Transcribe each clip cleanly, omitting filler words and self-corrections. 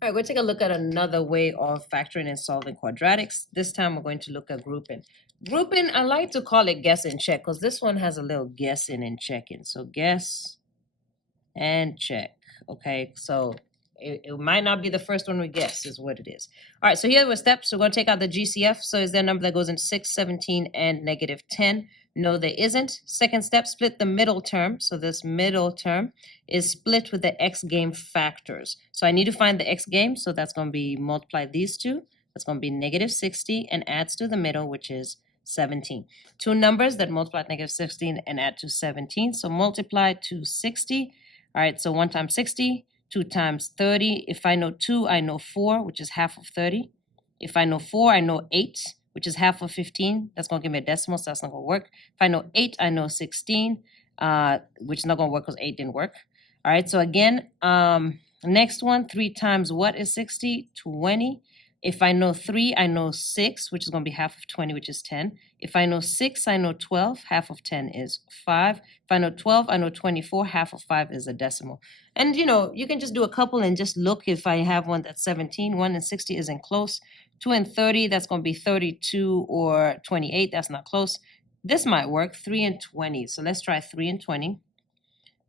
All right, we'll take a look at another way of factoring and solving quadratics. This time we're going to look at grouping. Grouping, I like to call it guess and check because this one has a little guessing and checking. So guess and check. Okay, so it might not be the first one we guess is what it is. All right, so here are the steps. We're going to take out the GCF. So is there a number that goes in 6, 17, and negative 10? No, there isn't. Second step, split the middle term. So this middle term is split with the x game factors. So I need to find the x game. So that's going to be multiply these two. That's going to be negative 60 and adds to the middle, which is 17. Two numbers that multiply negative 16 and add to 17. So multiply to 60. All right, so 1 times 60, 2 times 30. If I know 2, I know 4, which is half of 30. If I know 4, I know 8, which is half of 15. That's going to give me a decimal, so that's not going to work. If I know 8, I know 16, which is not going to work because 8 didn't work. All right, so again, next one, 3 times what is 60? 20. If I know 3, I know 6, which is going to be half of 20, which is 10. If I know 6, I know 12. Half of 10 is 5. If I know 12, I know 24. Half of 5 is a decimal. And, you can just do a couple and just look if I have one that's 17. 1 and 60 isn't close. 2 and 30, that's going to be 32 or 28. That's not close. This might work. 3 and 20. So let's try 3 and 20.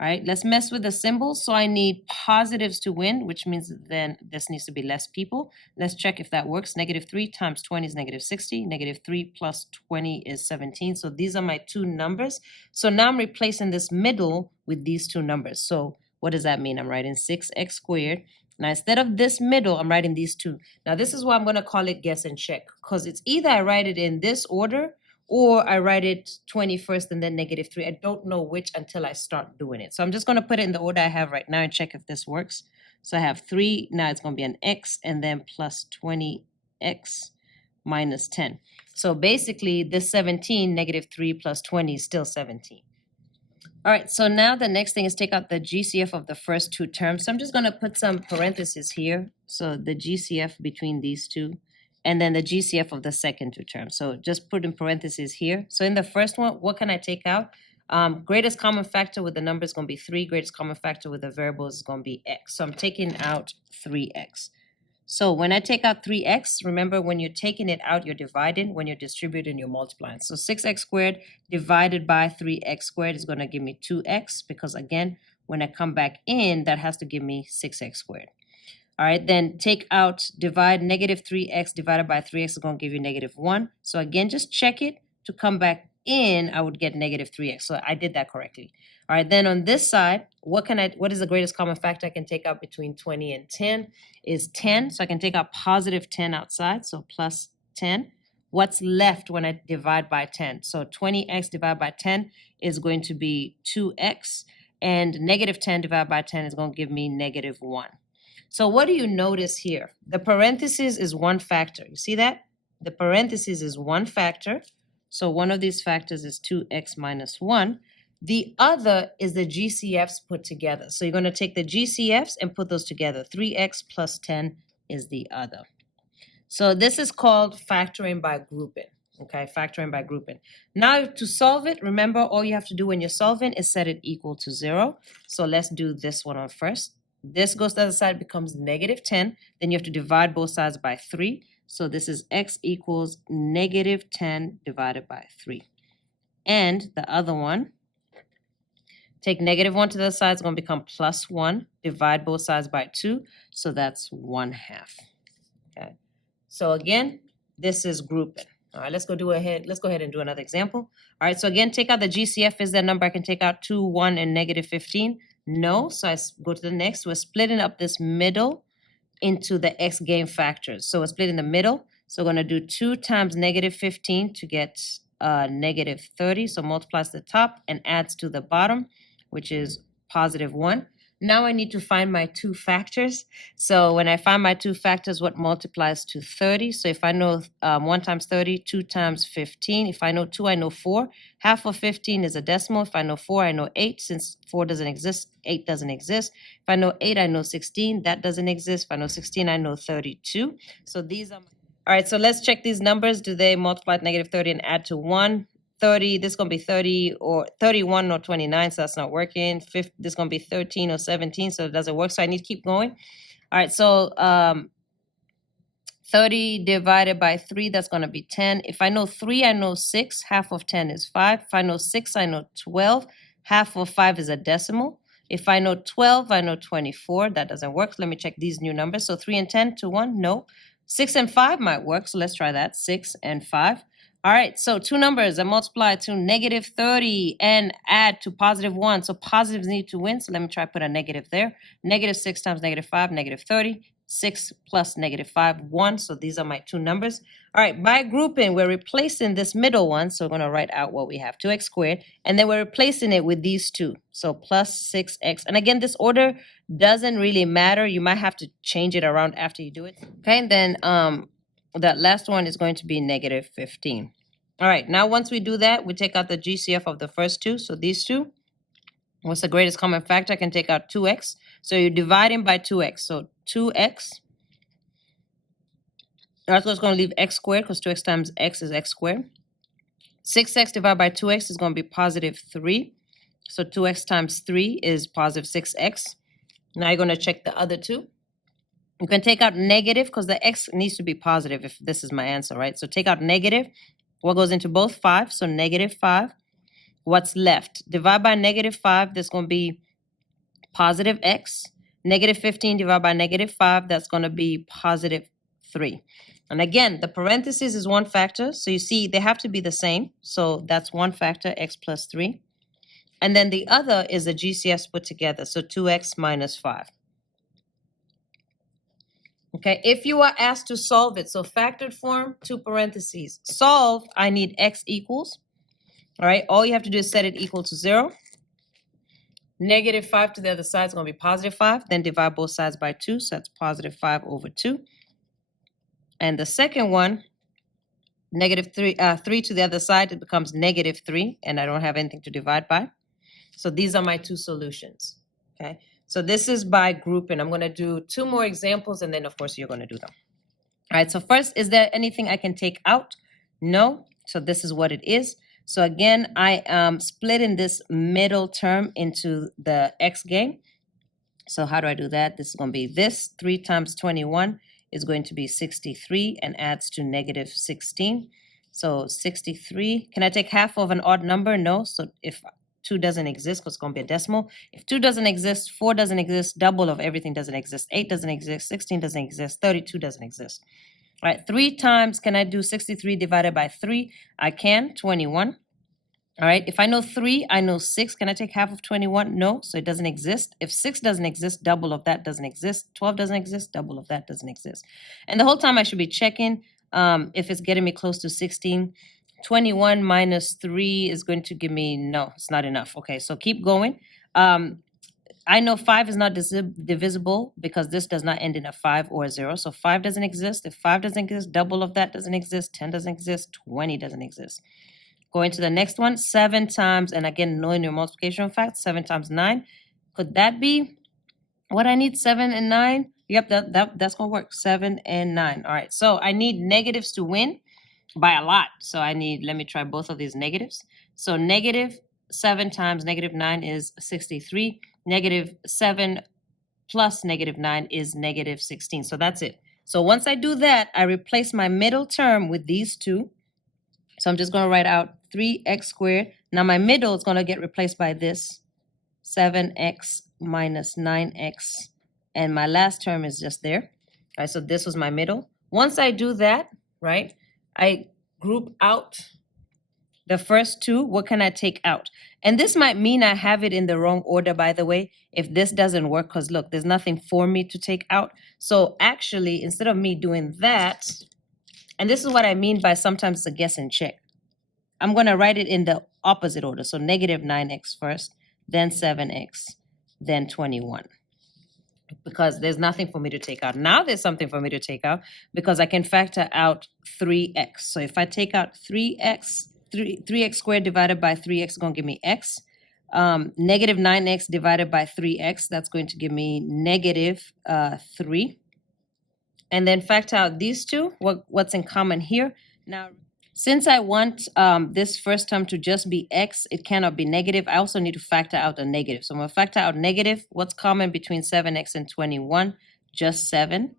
All right, let's mess with the symbols. So I need positives to win, which means then this needs to be less people. Let's check if that works. Negative 3 times 20 is negative 60. Negative 3 plus 20 is 17. So these are my two numbers. So now I'm replacing this middle with these two numbers. So what does that mean? I'm writing 6x squared. Now, instead of this middle, I'm writing these two. Now, this is why I'm going to call it guess and check, because it's either I write it in this order or I write it 21st and then negative 3. I don't know which until I start doing it. So I'm just going to put it in the order I have right now and check if this works. So I have 3. Now it's going to be an x and then plus 20x minus 10. So basically, this 17, negative 3 plus 20 is still 17. All right, so now the next thing is take out the GCF of the first two terms. So I'm just going to put some parentheses here. So the GCF between these two, and then the GCF of the second two terms. So just put in parentheses here. So in the first one, what can I take out? Greatest common factor with the number is going to be 3. Greatest common factor with the variables is going to be x. So I'm taking out 3x. So when I take out 3x, remember when you're taking it out, you're dividing. When you're distributing, you're multiplying. So 6x squared divided by 3x squared is going to give me 2x, because again, when I come back in, that has to give me 6x squared. All right, then take out, divide negative 3x divided by 3x is going to give you negative 1. So again, just check it. To come back in, I would get negative 3x. So I did that correctly. All right, then on this side, what is the greatest common factor I can take out between 20 and 10 is 10. So I can take out positive 10 outside, so plus 10. What's left when I divide by 10? So 20x divided by 10 is going to be 2x, and negative 10 divided by 10 is going to give me negative 1. So what do you notice here? The parenthesis is one factor. You see that? The parenthesis is one factor. So one of these factors is 2x minus 1. The other is the GCFs put together. So you're going to take the GCFs and put those together. 3x plus 10 is the other. So this is called factoring by grouping. Okay, factoring by grouping. Now to solve it, remember all you have to do when you're solving is set it equal to 0. So let's do this one on first. This goes to the other side, becomes negative 10. Then you have to divide both sides by 3. So this is x equals negative 10 divided by 3. And the other one, take negative 1 to the other side, it's going to become plus 1. Divide both sides by 2. So that's 1/2. Okay. So again, this is grouping. All right, let's go ahead and do another example. All right, so again, take out the GCF. Is that number I can take out 2, 1, and negative 15? No, so I go to the next. We're splitting up this middle into the x game factors. So we're splitting the middle. So we're going to do 2 times negative 15 to get negative 30. So multiplies the top and adds to the bottom, which is positive 1. Now I need to find my two factors. So when I find my two factors, what multiplies to 30? So if I know 1 times 30, 2 times 15. If I know 2, I know 4. Half of 15 is a decimal. If I know 4, I know 8. Since 4 doesn't exist, 8 doesn't exist. If I know 8, I know 16. That doesn't exist. If I know 16, I know 32. So these are... All right, so let's check these numbers. Do they multiply to negative 30 and add to 1? 30, this is going to be 30 or 31 or 29, so that's not working. This is going to be 13 or 17, so it doesn't work, so I need to keep going. All right, so 30 divided by 3, that's going to be 10. If I know 3, I know 6. Half of 10 is 5. If I know 6, I know 12. Half of 5 is a decimal. If I know 12, I know 24. That doesn't work. Let me check these new numbers. So 3 and 10 to 1, no. 6 and 5 might work, so let's try that. 6 and 5. All right, so two numbers that multiply to negative 30 and add to positive 1. So positives need to win, so let me try to put a negative there. Negative 6 times negative 5, negative 30. 6 plus negative 5, 1. So these are my two numbers. All right, by grouping, we're replacing this middle one. So we're going to write out what we have, 2x squared. And then we're replacing it with these two. So plus 6x. And again, this order doesn't really matter. You might have to change it around after you do it. Okay, and then that last one is going to be negative 15. All right, now once we do that, we take out the GCF of the first two. So these two. What's the greatest common factor? I can take out 2x. So you're dividing by 2x. So 2x. That's what's going to leave x squared because 2x times x is x squared. 6x divided by 2x is going to be positive 3. So 2x times 3 is positive 6x. Now you're going to check the other two. You can take out negative because the x needs to be positive if this is my answer, right? So take out negative. What goes into both? 5. So negative 5. What's left? Divide by negative 5. There's going to be positive x. Negative 15 divided by negative 5. That's going to be positive 3. And again, the parentheses is one factor. So you see, they have to be the same. So that's one factor, x plus 3. And then the other is the GCFs put together. So 2x minus 5. Okay, if you are asked to solve it, so factored form, two parentheses. Solve, I need x equals. All right, all you have to do is set it equal to 0. Negative 5 to the other side is going to be positive 5. Then divide both sides by 2. So that's positive 5 over 2. And the second one, negative 3 to the other side, it becomes negative 3. And I don't have anything to divide by. So these are my two solutions. Okay, so this is by grouping. I'm going to do two more examples. And then, of course, you're going to do them. All right, so first, is there anything I can take out? No. So this is what it is. So again, I am splitting this middle term into the x game. So how do I do that? This is going to be this. 3 times 21 is going to be 63 and adds to negative 16. So 63. Can I take half of an odd number? No. So if 2 doesn't exist, because it's going to be a decimal. If 2 doesn't exist, 4 doesn't exist, double of everything doesn't exist. 8 doesn't exist, 16 doesn't exist, 32 doesn't exist. All right, 3 times, can I do 63 divided by 3? I can, 21. All right, if I know 3, I know 6. Can I take half of 21? No, so it doesn't exist. If 6 doesn't exist, double of that doesn't exist. 12 doesn't exist, double of that doesn't exist. And the whole time I should be checking if it's getting me close to 16. 21 minus 3 is going to give me, no, it's not enough. Okay, so keep going. I know 5 is not divisible because this does not end in a 5 or a 0. So 5 doesn't exist. If 5 doesn't exist, double of that doesn't exist. 10 doesn't exist. 20 doesn't exist. Going to the next one, 7 times, and again, knowing your multiplication facts, 7 times 9. Could that be what I need, 7 and 9? Yep, that's going to work, 7 and 9. All right, so I need negatives to win by a lot. So I need, let me try both of these negatives. So negative 7 times negative 9 is 63. Negative 7 plus negative 9 is negative 16. So that's it. So once I do that, I replace my middle term with these two. So I'm just going to write out 3x squared. Now my middle is going to get replaced by this, 7x minus 9x. And my last term is just there. All right, so this was my middle. Once I do that, right, I group out the first two. What can I take out? And this might mean I have it in the wrong order, by the way, if this doesn't work, because look, there's nothing for me to take out. So actually, instead of me doing that, and this is what I mean by sometimes it's a guess and check. I'm going to write it in the opposite order. So negative 9x first, then 7x, then 21. Because there's nothing for me to take out. Now there's something for me to take out because I can factor out 3x. So if I take out 3x squared divided by 3x is going to give me x. Negative 9x divided by 3x, that's going to give me negative 3. And then factor out these two, what's in common here. Now, since I want this first term to just be x, it cannot be negative. I also need to factor out a negative. So I'm going to factor out negative. What's common between 7x and 21? just 7.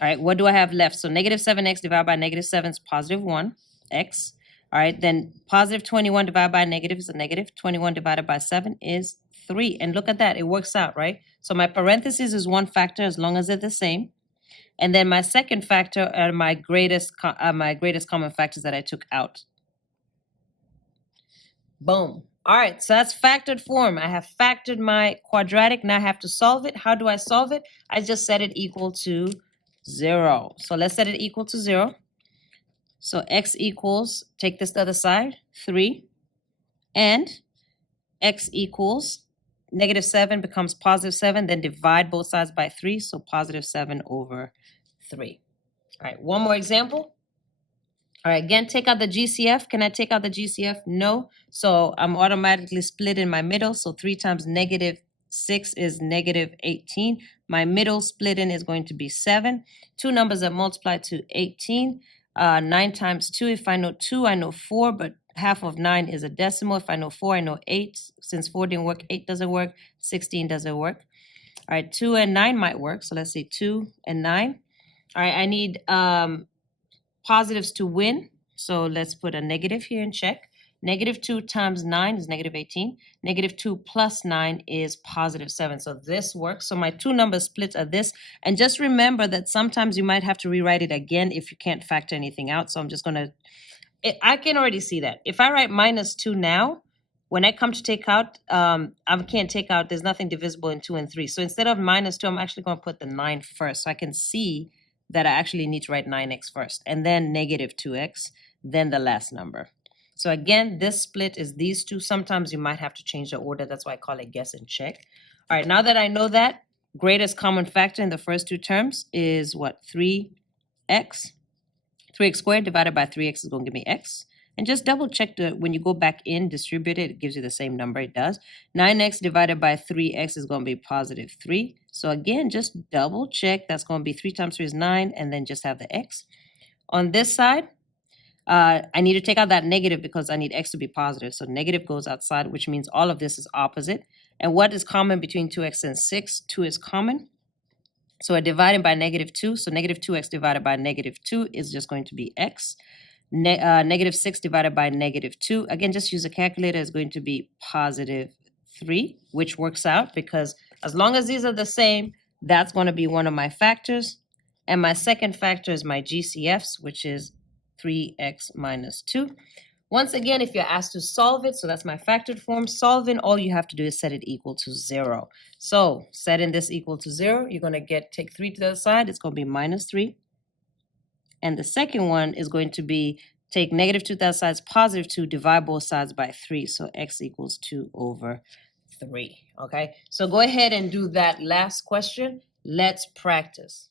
All right, what do I have left? So negative 7x divided by negative 7 is positive 1x. All right, then positive 21 divided by negative is a negative. 21 divided by 7 is 3. And look at that, it works out, right? So my parentheses is one factor as long as they're the same. And then my second factor are my greatest common factors that I took out. Boom. All right, so that's factored form. I have factored my quadratic. Now I have to solve it. How do I solve it? I just set it equal to 0. So let's set it equal to 0. So x equals, take this to the other side, 3. And x equals negative 7 becomes positive 7. Then divide both sides by 3. So positive 7 over 3. All right, one more example. All right, again, take out the GCF. Can I take out the GCF? No. So I'm automatically split in my middle. So 3 times negative 6 is negative 18. My middle split in is going to be 7. Two numbers that multiply to 18. 9 times 2. If I know 2, I know 4, but half of 9 is a decimal. If I know 4, I know 8. Since 4 didn't work, 8 doesn't work. 16 doesn't work. All right, 2 and 9 might work. So let's say 2 and 9. All right, I need positives to win. So let's put a negative here and check. Negative 2 times 9 is negative 18. Negative 2 plus 9 is positive 7. So this works. So my two number splits are this. And just remember that sometimes you might have to rewrite it again if you can't factor anything out. So I'm just going to, I can already see that. If I write minus 2 now, when I come to take out, I can't take out, there's nothing divisible in 2 and 3. So instead of minus 2, I'm actually going to put the 9 first. So I can see that I actually need to write 9x first, and then negative 2x, then the last number. So again, this split is these two. Sometimes you might have to change the order. That's why I call it guess and check. All right, now that I know that, greatest common factor in the first two terms is what? 3x. 3x squared divided by 3x is going to give me x. And just double check when you go back in, distribute it, it gives you the same number. It does. 9x divided by 3x is going to be positive 3. So again, just double check. That's going to be 3 times 3 is 9, and then just have the x. On this side, I need to take out that negative because I need x to be positive. So negative goes outside, which means all of this is opposite. And what is common between 2x and 6? 2 is common. So I divide by negative 2. So negative 2x divided by negative 2 is just going to be x. Negative 6 divided by negative 2. Again, just use a calculator. Is going to be positive 3, which works out because as long as these are the same, that's going to be one of my factors. And my second factor is my GCFs, which is 3x minus 2. Once again, if you're asked to solve it, so that's my factored form, solving, all you have to do is set it equal to 0. So setting this equal to 0, you're going to take 3 to the other side. It's going to be minus 3. And the second one is going to be take negative 2 to the other side, positive 2, divide both sides by 3. So x equals 2 over 3. Okay, so go ahead and do that last question. Let's practice.